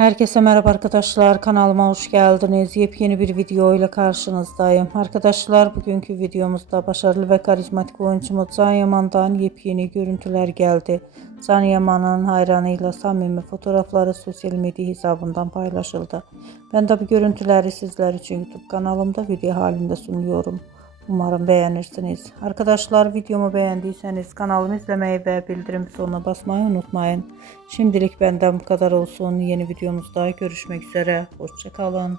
Herkese merhaba arkadaşlar, kanalıma hoş geldiniz. Yepyeni bir video ile karşınızdayım. Arkadaşlar, bugünkü videomuzda başarılı ve karizmatik oyuncumuz Can Yaman'dan yepyeni görüntüler geldi. Can Yaman'ın hayranıyla samimi fotoğrafları sosyal medya hesabından paylaşıldı. Ben de bu görüntüleri sizler için YouTube kanalımda video halinde sunuyorum. Umarım beğenirsiniz. Arkadaşlar, videomu beğendiyseniz kanalımı izlemeyi ve bildirim butonuna basmayı unutmayın. Şimdilik benden bu kadar olsun. Yeni videomuzda görüşmek üzere. Hoşça kalın.